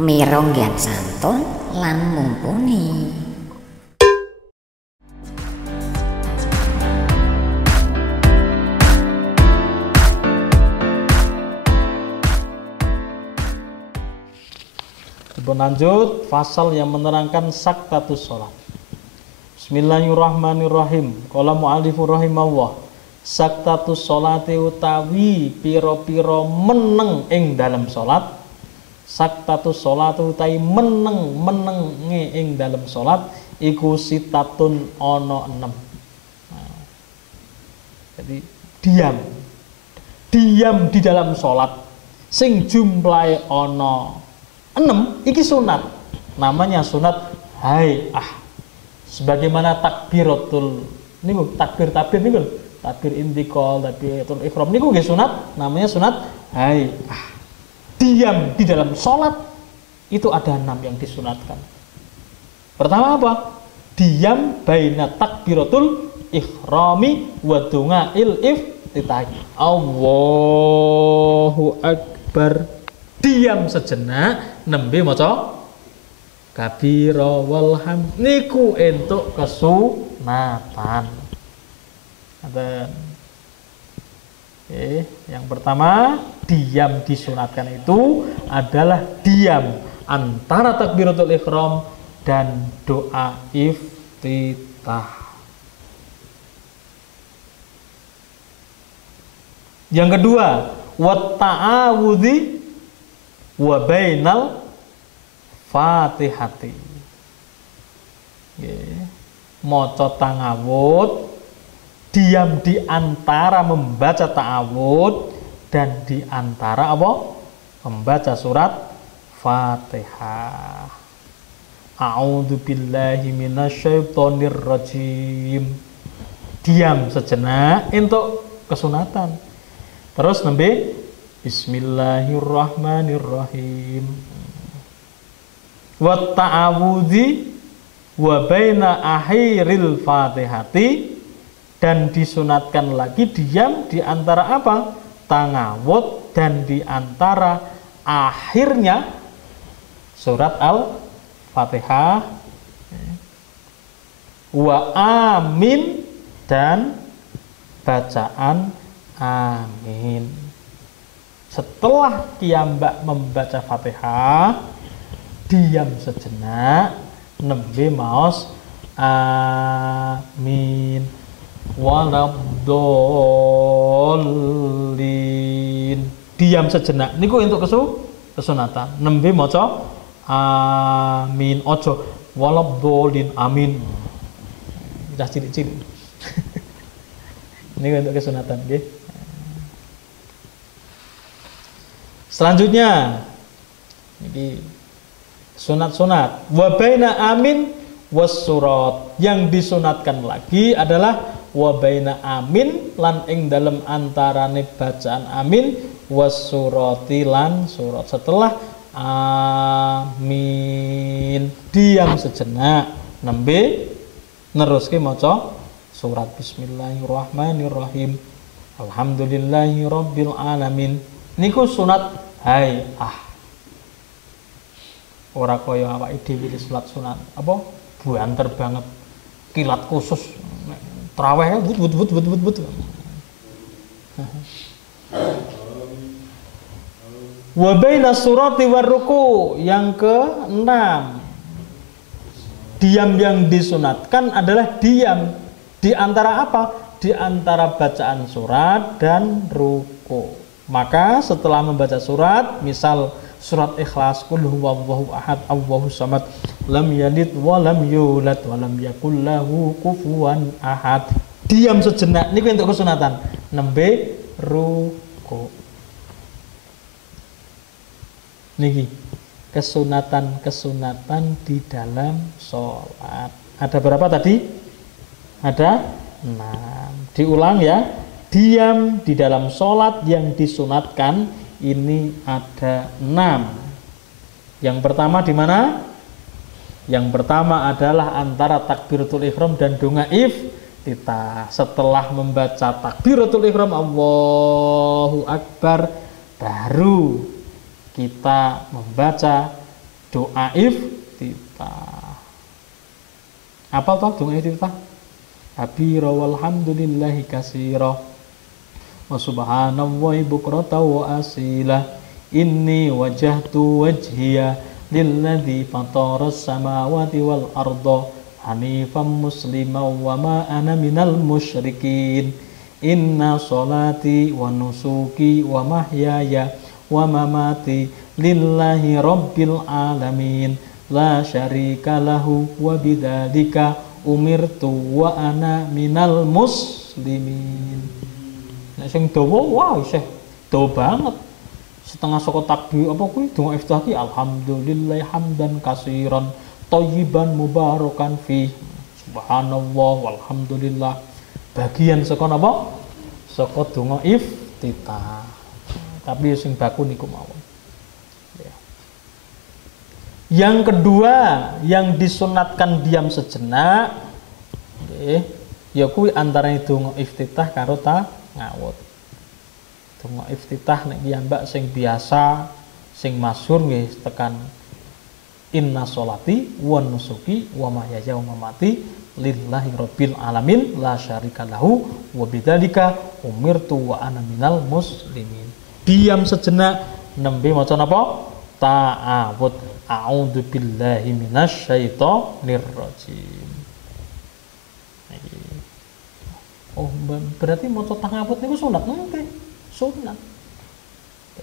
mironggan santun lan mumpuni. Lanjut fasal yang menerangkan saktatus sholat. Bismillahirrahmanirrahim. Qala mu'allifur rahimahullah, saktatus sholati utawi piro-piro meneng ing dalam sholat. Saktatus sholat utawi menenge ing dalam sholat iku sitatun ono 6. Jadi diam di dalam sholat sing jumlahe ono 6 iki sunat, namanya sunat hay'ah. Sebagaimana takbiratul niku takbir niku, takbir intikal, takbiratul ihram niku nggih sunat, namanya sunat hay'ah. Diam di dalam sholat itu ada 6 yang disunatkan. Pertama apa? Diam baina takbiratul ihrami wa dungail iftitahi. Allahu akbar. Diam sejenak nembe maca kabira walham niku entuk kesunatan. Yang pertama diam disunatkan itu adalah diam antara takbiratul ihram dan doa iftitah. Yang kedua, wat ta'awudzi wa bainal fatihati. Maca ta'awud, diam di antara membaca ta'awud dan di antara apa? Membaca surat Fatihah. A'udzu billahi minasyaitonir rajim. Diam sejenak untuk kesunatan. Terus nembe Bismillahirrahmanirrahim. Wa ta'awudzi wa baina akhiril Fatihati, dan disunatkan lagi diam di antara apa? Ta'awud dan di antara akhirnya surat Al-Fatihah. Wa amin, dan bacaan amin. Setelah kiambak membaca Fatihah, diam sejenak nembe maos amin waladhdallin. Diam sejenak niku untuk kesunatan. Nembe maca amin, ojo waladhdallin amin. Dah cilik-cilik. Niku untuk kesunatan nggih. Selanjutnya ini sunat-sunat wa baina amin was surat. Yang disunatkan lagi adalah wa baina amin lan ing dalem antarane bacaan amin was surati lan surat. Setelah amin diam sejenak nembe neruske maca surat Bismillahirrahmanirrahim Alhamdulillahirabbil alamin. Niku sunat hay'ah. Ora kaya awake dhewe salat sunat apa buanter banget, kilat khusus traweh but. Wa baina surati war ruku. Yang ke-6, diam yang disunatkan adalah diam di antara apa? Di antara bacaan surat dan ruku. Maka setelah membaca surat, misal surat Ikhlas, qul huwallahu ahad, Allahus samad, lam yalid wa lam yulad wa lam yakul lahu kufuwan ahad. Diam sejenak niku untuk kesunatan. Nembe ruku. Niki kesunatan di dalam sholat. Ada berapa tadi? Ada 6. Diulang ya. Diam di dalam sholat yang disunatkan ini ada 6. Yang pertama di mana? Yang pertama adalah antara takbiratul ihram dan donga iftitah. Setelah membaca takbiratul ihram Allahu Akbar, baru kita membaca doa iftitah. Apa toh doa iftitah? Kabira walhamdulillahi katsira wa subhanallahi bukratan wa asila inni wajjahtu wajhiya lilladzi fataras samawati wal arda hanifan musliman wa ma ana minal musyrikin inna sholati wa nusuki wa mahyaya wa mamati lillahi rabbil alamin la syarika lahu wa bidzalika umirtu wa ana minal muslimin. Nek sing dawa wah isih dawa banget. Setengah saka takbir apa kuwi donga iftitah ki alhamdulillah hamdan katsiran thayyiban mubarakan fi subhanallah walhamdulillah. Bagian saka napa? Saka donga iftitah. Tapi sing baku niku mawon. Ya. Yang kedua, yang disunatkan diam sejenak nggih, ya kuwi antarané donga iftitah karo ngawut. Donga iftitah nek piyambak sing biasa, sing masyhur nggih tekan inna sholati wa nusuki wa mahyaya wa mamati lillahi rabbil alamin la syarika lahu wa bidzalika umirtu wa ana minal muslimin. Diam sejenak nembe maca napa? Ta'awud. A'udzu billahi minasyaitonir rajim. Oh, berarti maca ta'awud niku sunat nggih? Sunat.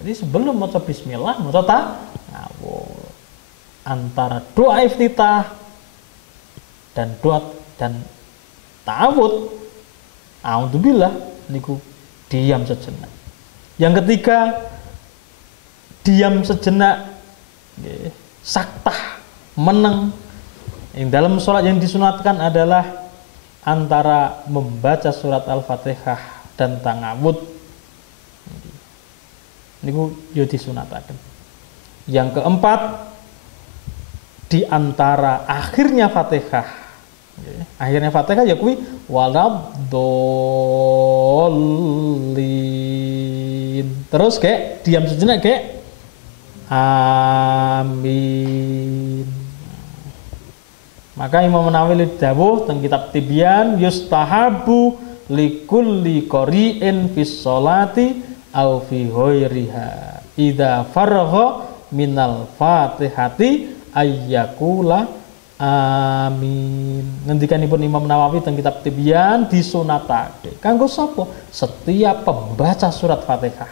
Jadi sebelum maca bismillah maca ta'awud. Antara doa iftitah dan doa dan ta'awud, a'udzubillah niku diam sejenak. Yang ketiga, diam sejenak nggih, saktah meneng. Yang dalam sholat yang disunatkan adalah antara membaca surat Al-Fatihah dan ta'awud. Niku yo disunataken. Yang keempat, di antara akhirnya Fatihah. Akhirnya Fatihah ya kuwi waladdallin. Terus kayak diam sejenak kayak amin. Maka Imam Nawawi dawuh teng kitab Tibyan yustahabu likulli qari'in fis sholati aw fi ghairiha idza faragha minal Fatihati ayyakula amin. Ngendikanipun Imam Nawawi teng kitab Tibyan disunatake kanggo sapa? Setiap pembaca surat Fatihah,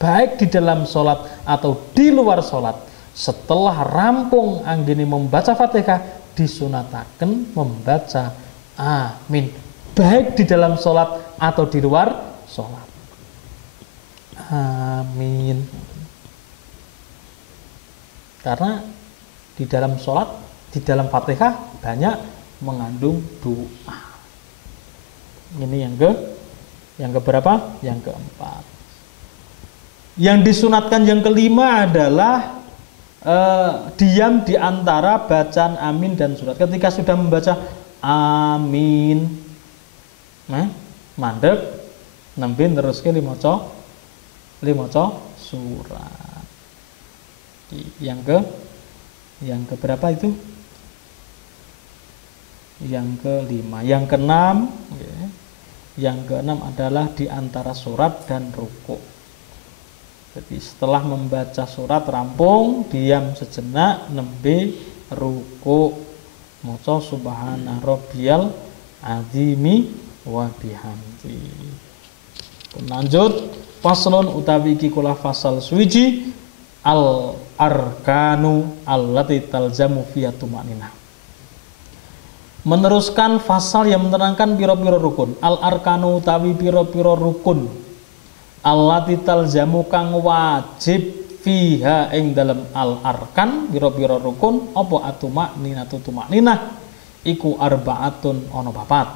baik di dalam salat atau di luar salat, setelah rampung anggene membaca Fatihah disunataken membaca amin, baik di dalam salat atau di luar salat. Amin. Karena di dalam sholat, di dalam Fatihah banyak mengandung doa. Ini yang keberapa? Yang keempat. Yang disunatkan yang kelima adalah diam di antara bacaan amin dan surat. Ketika sudah membaca amin, mandek, nembe neruske limaca surat. Yang keberapa itu? Yang kelima. Yang keenam, yang keenam adalah di antara surat dan rukuk. Jadi setelah membaca surat rampung, diam sejenak, nembe rukuk, maca subhana rabbiyal azimi wa bihamdi. Lanjut, faslun utawi iki kula fasal suwiji al arkanu allati talzamu fiha tumanina. Meneruskan fasal yang menerangkan piro-piro rukun. Al arkanu utawi piro-piro rukun allati talzamu kang wajib fiha ing dalam al arkan piro-piro rukun apa atumakninatu tumakninah iku arbaatun ono papat.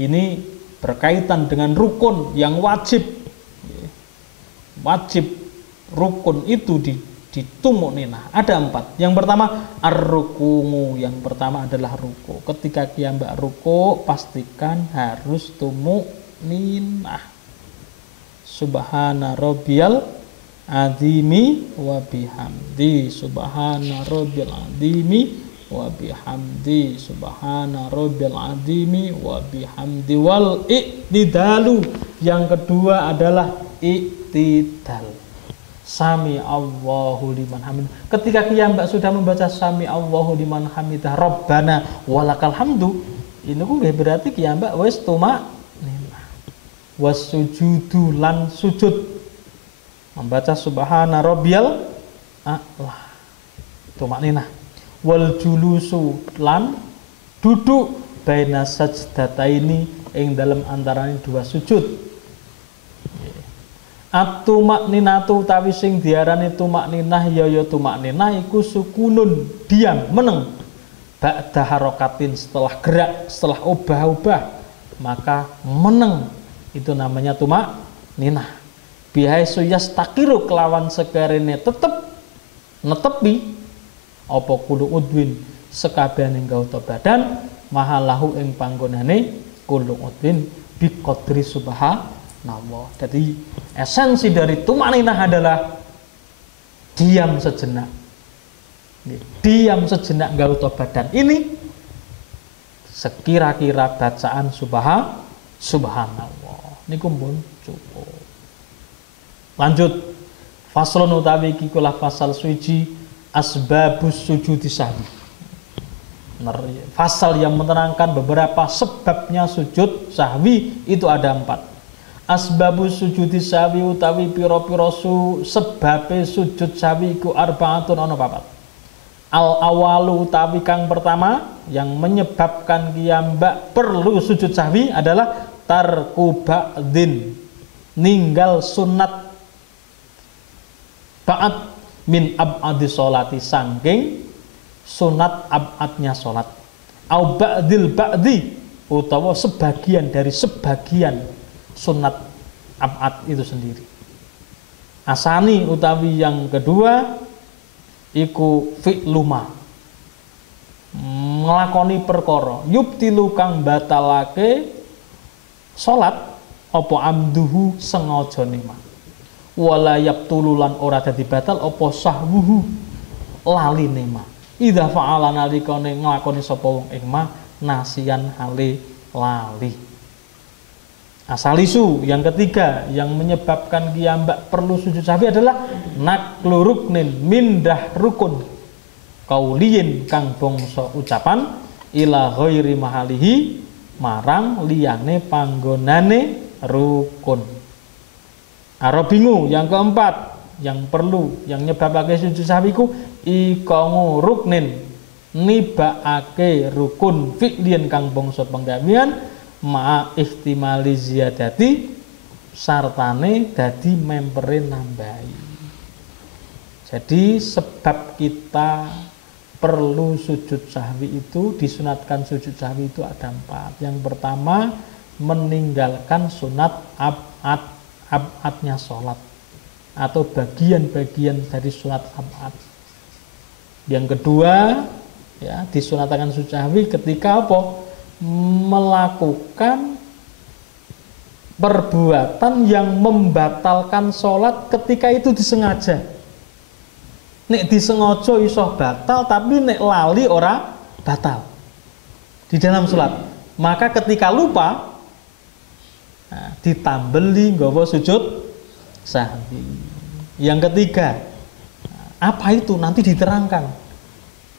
Ini berkaitan dengan rukun yang wajib. Wajib rukun itu ditumukninah. Ada 4. Yang pertama ar-rukumu. Yang pertama adalah ruku. Ketika kiyambak ruku pastikan harus tumukninah. Subhana rabbiyal azimi wa bihamdi subhana rabbil azimi wa bihamdi subhana rabbil azimi wa bihamdi. Wal i'tidalu, yang kedua adalah i'tidal. Sami Allahu liman hamid. Ketika kiyambak sudah membaca sami Allahu liman hamidah rabbana walakal hamdu, ini ku berarti kiyambak wis tumakninah. Wasujudu lan sujud, membaca subhana rabbiyal a'la, tumakninah. Wal julusu lan duduk baina sajdataini, ing dalam antaraning dua sujud. At-tumakninatu utawi sing diarani tumakninah ya tumakninah iku sukunun, diam, meneng, ba'da harokatin, setelah gerak, setelah obah-obah, maka meneng, itu namanya tumakninah. Bihai suyas takiru, kelawan sekarene tetep netepi apa kudu udwin sekabianing gauta badan, mahalahu ing panggonane kudu udwin biqadri subhanallah. Jadi esensi dari tumakninah adalah diam sejenak. Diam sejenak gauta badan ini sekira-kira bacaan subhanallah niku pun cukup. Lanjut, faslun utawi iki kula fasal suci asbabus sujudi sahwi. Fasal yang menerangkan beberapa sebabnya sujud sahwi itu ada 4. Asbabus sujudi sahwi utawi pira-pira sebabe sujud sahwi iku arbaatun ana 4. Al awalu utawi kang pertama yang menyebabkan kiyambak perlu sujud sahwi adalah tarku ba'din, ninggal sunat ba'd min ab'adi sholati, sangking sunat ab'adnya sholat. Au ba'dil ba'di, utawa sebagian dari sebagian sunat ab'ad itu sendiri. Asani utawi yang kedua iku fi'luma, nglakoni perkara yubtilu kang batalake salat apa amduhu sengajane mah, wala yabtululan ora dadi batal apa sahwuhu laline mah, idza fa'ala nalikane nglakoni sapa wong ing mah nasian hale lali. Asalisu yang ketiga yang menyebabkan kiyambak perlu sujud sahwi adalah naklu ruknin, mindah rukun kauliyin kang bangsa ucapan ila ghairi mahalihi, marang liyane panggonane rukun. Arabingu yang keempat yang perlu yang nyebabake sujud sahwi ku iqamu ruknin, nibakake rukun fi'lien kang bangsa penggawean ma'a ihtimali ziyadati, sartane dadi mempere nambahi. Jadi sebab kita perlu sujud sahwi itu, disunatkan sujud sahwi itu ada 4. Yang pertama, meninggalkan sunat ab'adnya sholat atau bagian-bagian dari sunat ab'ad. Yang kedua, ya, disunatkan sujud sahwi ketika apa? Melakukan perbuatan yang membatalkan sholat ketika itu disengaja. Nek disengaja iso batal, tapi nek lali ora batal di dalam sholat. Maka ketika lupa, nah, ditambeli nggawa sujud sahwi. Yang ketiga, apa itu? Nanti diterangkan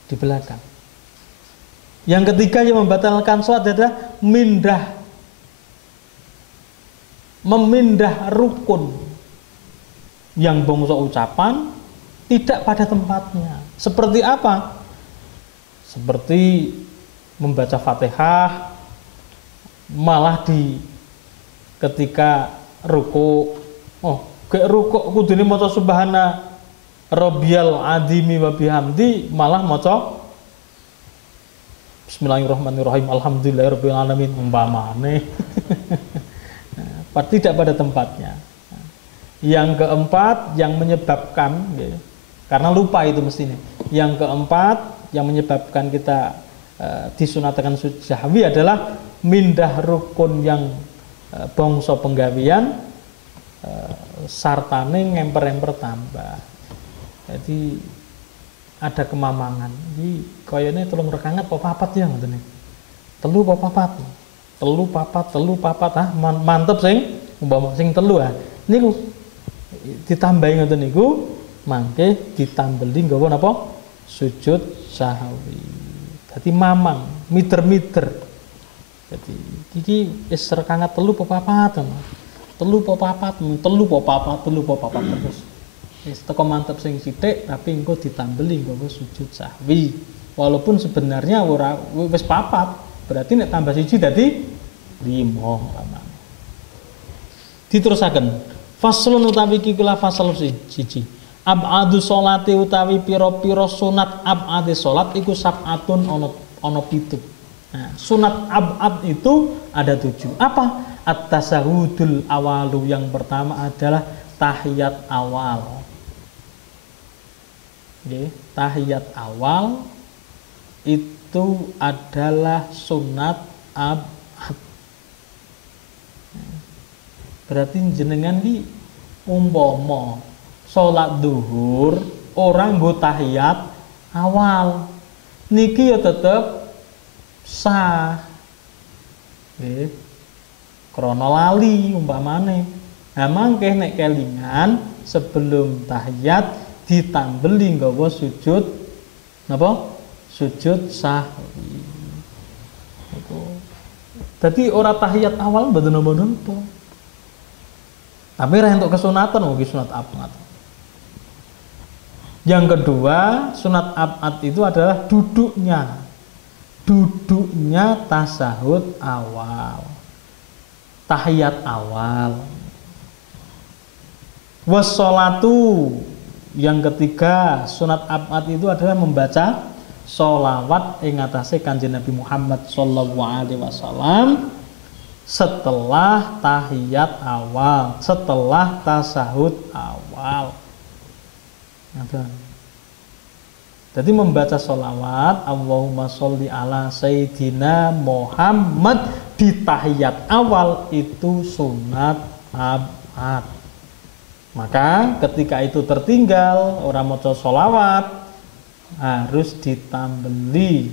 di belakang. Yang ketiga yang membatalkan sholat adalah memindah rukun yang bangsa ucapan tidak pada tempatnya. Seperti apa? Seperti membaca Fatihah malah ketika ruku, kayak ruku kudune maca subhana rabbiyal azimi wa bihamdi, malah maca Bismillahirrahmanirrahim, alhamdulillahirabbil alamin umpamane. Tidak pada tempatnya. Yang keempat yang menyebabkan, karena lupa itu mestinya. Yang keempat yang menyebabkan kita disunatkan sujud sahwi adalah mindah rukun yang bangsa penggawean sartane ngemper-emper tambah. Jadi ada kemamangan. Iki kayane 3 rakaat apa papat ya ngoten niku. 3 apa papat? 3 papat mantep sing umpama sing 3 niku ditambahi ngoten niku mangke ditambeli nggawa napa sujud sahwi. Dadi mamang miter-miter. Jadi iki wis rakaat 3 apa papat? 3 apa papat terus. Wis teko mantep sing sithik tapi engko ditambeli nggawa sujud sahwi. Walaupun sebenarnya ora wis papat, berarti nek tambah siji dadi 5 lamane. Diterusaken. Faslun utawi iki kula fasal siji. Ab'adu sholati utawi pira-pira sunat ab'ade salat iku sab'atun ana 7. Nah, sunat ab'ad itu ada 7. Apa? At-tasahudul awalu, yang pertama adalah tahiyat awal. Oke, tahiyat awal itu adalah sunat ab'ad. Berarti jenengan ki umpama salat duhur orang nggo tahiyat awal niki ya tetep sah. Nggih. Krana lali umpamane. Nah mangke nek kelingan sebelum tahiyat ditambeli nggawa sujud napa? Sujud sahwi. Iku. Dadi ora tahiyat awal mboten napa-napa. Tapi ra entuk kesunatan ugi sunat ab'ad. Yang kedua, sunat ab'ad itu adalah duduknya. Duduknya tasahud awal. Tahiyat awal. Wassolatu, yang ketiga, sunat ab'ad itu adalah membaca sholawat ing atase Kanjeng Nabi Muhammad sallallahu alaihi wasallam setelah tahiyat awal, setelah tasahud awal. Jadi membaca sholawat Allahumma sholli ala Sayyidina Muhammad di tahiyat awal itu sunat ab'ad. Maka ketika itu tertinggal orang maca sholawat harus ditambeli.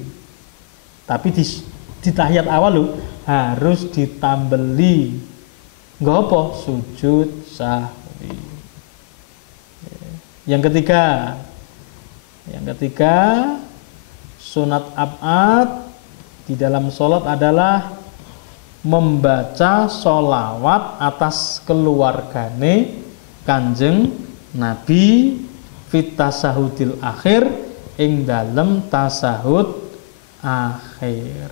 Tapi di tahiyat awal loh harus ditambeli nggak apa sujud sahwi. Yang ketiga sunat ab'ad di dalam sholat adalah membaca sholawat atas keluargane Kanjeng Nabi fit tasahudil akhir ing dalem tasahud akhir.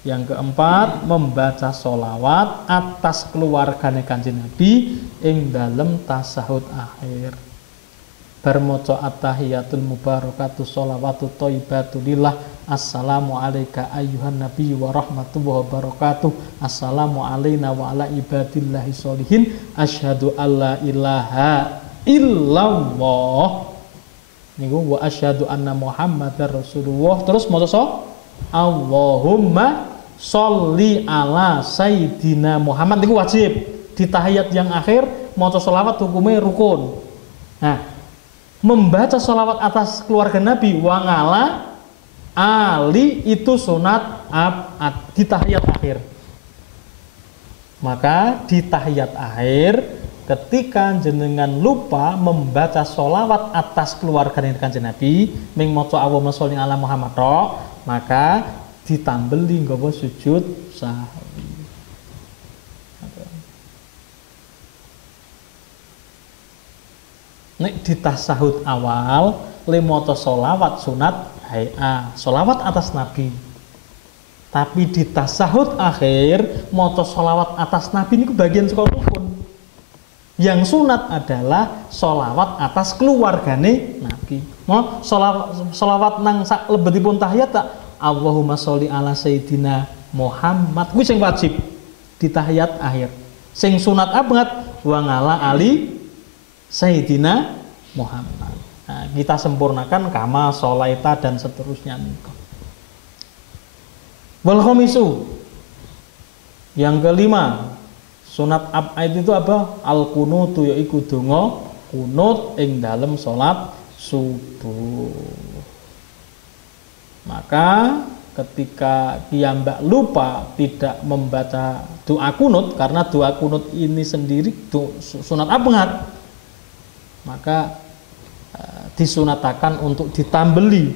Yang keempat, membaca sholawat atas keluargane Kanjeng Nabi ing dalem tasahud akhir. Bermoco at-tahiyatul mubarakatuh sholawatu thayyibatu lillah. Assalamu alayka ayyuhan nabi wa rahmatullahi wa barakatuh. Assalamu alayna wa ala ibadillahi sholihin. Asyhadu alla ilaha illallah. Niku wa asyhadu anna Muhammadar Rasulullah. Terus maca Allahumma sholli ala Sayyidina Muhammad. Itu wajib di tahiyat yang akhir maca sholawat hukumnya rukun. Nah, membaca sholawat atas keluarga Nabi wa ngala ali itu sunat ab'ad di tahiyat akhir. Maka di tahiyat akhir ketika jenengan lupa membaca sholawat atas keluarga Kanjeng Nabi ming maca Allahumma sholli ala Muhammad, maka ditambeli nggawa sujud sahwi. Nek di tasahud awal le maca sholawat sunat hay'a, sholawat atas Nabi. Tapi di tasahud akhir maca sholawat atas Nabi niku bagian saka rukun. Yang sunat adalah sholawat atas keluargane Nabi. Mau sholawat nang sak lebetipun tahiyat tak Allahumma sholli ala Sayyidina Muhammad. Kuwi sing wajib di tahiyat akhir. Sing sunat ab'ad wa ngala ali Sayyidina Muhammad. Nah, kita sempurnakan kama sholaita dan seterusnya. Wal khamisu, Yang kelima, sunat ab'ad itu apa? Al-kunutu, yaiku donga kunut ing dalem salat subuh. Maka ketika piyambak lupa tidak membaca doa kunut, karena doa kunut ini sendiri sunat ab'ad, maka disunatakan untuk ditambeli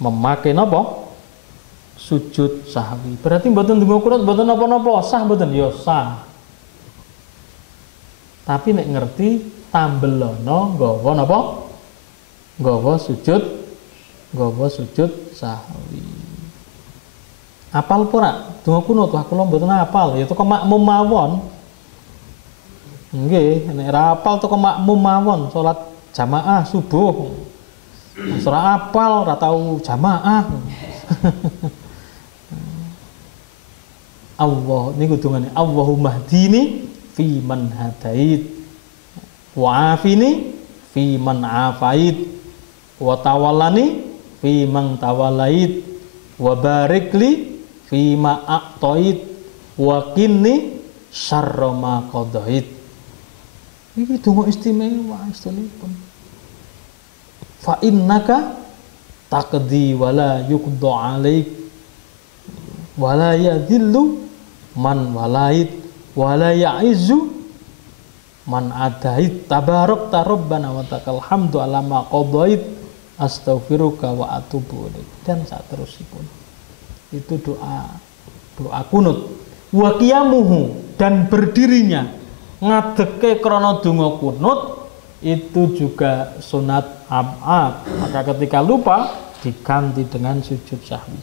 memakai napa? Sujud sahwi. Berarti mboten donga kunut mboten napa-napa, sah mboten? Ya sah. Tapi nek ngerti tambelono nggawa napa? Nggawa sujud sahwi. Apal pura donga kunut? Wah kula mboten apal. Ya teko makmum mawon. Nggih, nek ra apal teko makmum mawon salat jamaah subuh. Ora apal, ora tau jamaah. Allah niku dongane, Allahumma hdini fi man hadait wa afini fi man afait wa tawallani fi man tawallait wa barik li fi ma a'tait wa qini syarra ma qadait. Iki donga istimewa istunipun. Fa innaka taqdi wala yuqda alaik wala yadhillu man walait wala ya'izzu man adait tabarakta rabbana wa takal hamdu ala ma qadait astaghfiruka wa atubu ilaik, dan saterusipun. Itu doa kunut. Wa qiyamuhu, dan berdirinya ngadeke krana donga kunut itu juga sunat ab'ad. Maka ketika lupa diganti dengan sujud sahwi.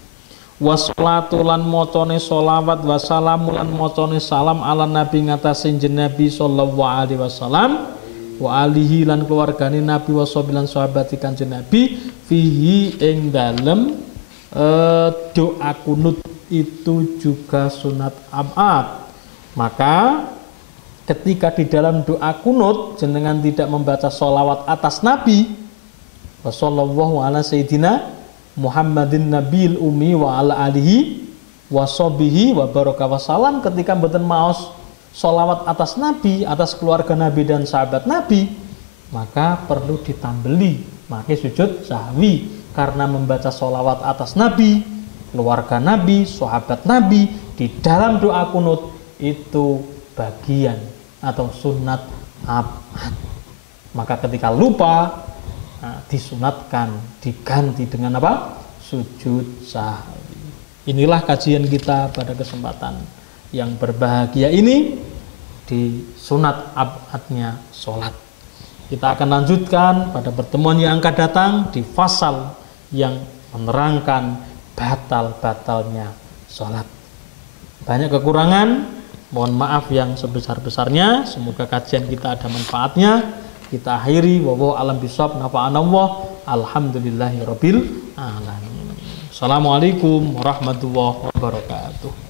Wassalatu lan macane sholawat, wassalamu lan macane salam ala nabi ngatasi Nabi sallallahu alaihi wasallam, wa alihi lan keluargane Nabi wasobilan sahabati kanjeng Nabi, fihi ing dalem doa kunut itu juga sunat ab'ad. Maka ketika di dalam doa kunut jenengan tidak membaca sholawat atas Nabi, wassallallahu ala sayyidina Muhammadin Nabil Umi wa ala alihi wa sobihi wa baraka wasalam, ketika mboten maos sholawat atas Nabi, atas keluarga Nabi dan sahabat Nabi, maka perlu ditambeli maka sujud sahwi, karena membaca sholawat atas Nabi, keluarga Nabi, sahabat Nabi di dalam doa kunut itu bagian atau sunat ab'ad. Maka ketika lupa, disunatkan diganti dengan apa? Sujud sahwi. Inilah kajian kita pada kesempatan yang berbahagia ini di sunat ab'adnya sholat. Kita akan lanjutkan pada pertemuan yang akan datang di fasal yang menerangkan batal-batalnya sholat. Banyak kekurangan, mohon maaf yang sebesar-besarnya. Semoga kajian kita ada manfaatnya. Kita akhiri, wallahu a'lam bishawab, nafa'anallah, alhamdulillahirabbil alamin. Assalamualaikum warahmatullahi wabarakatuh.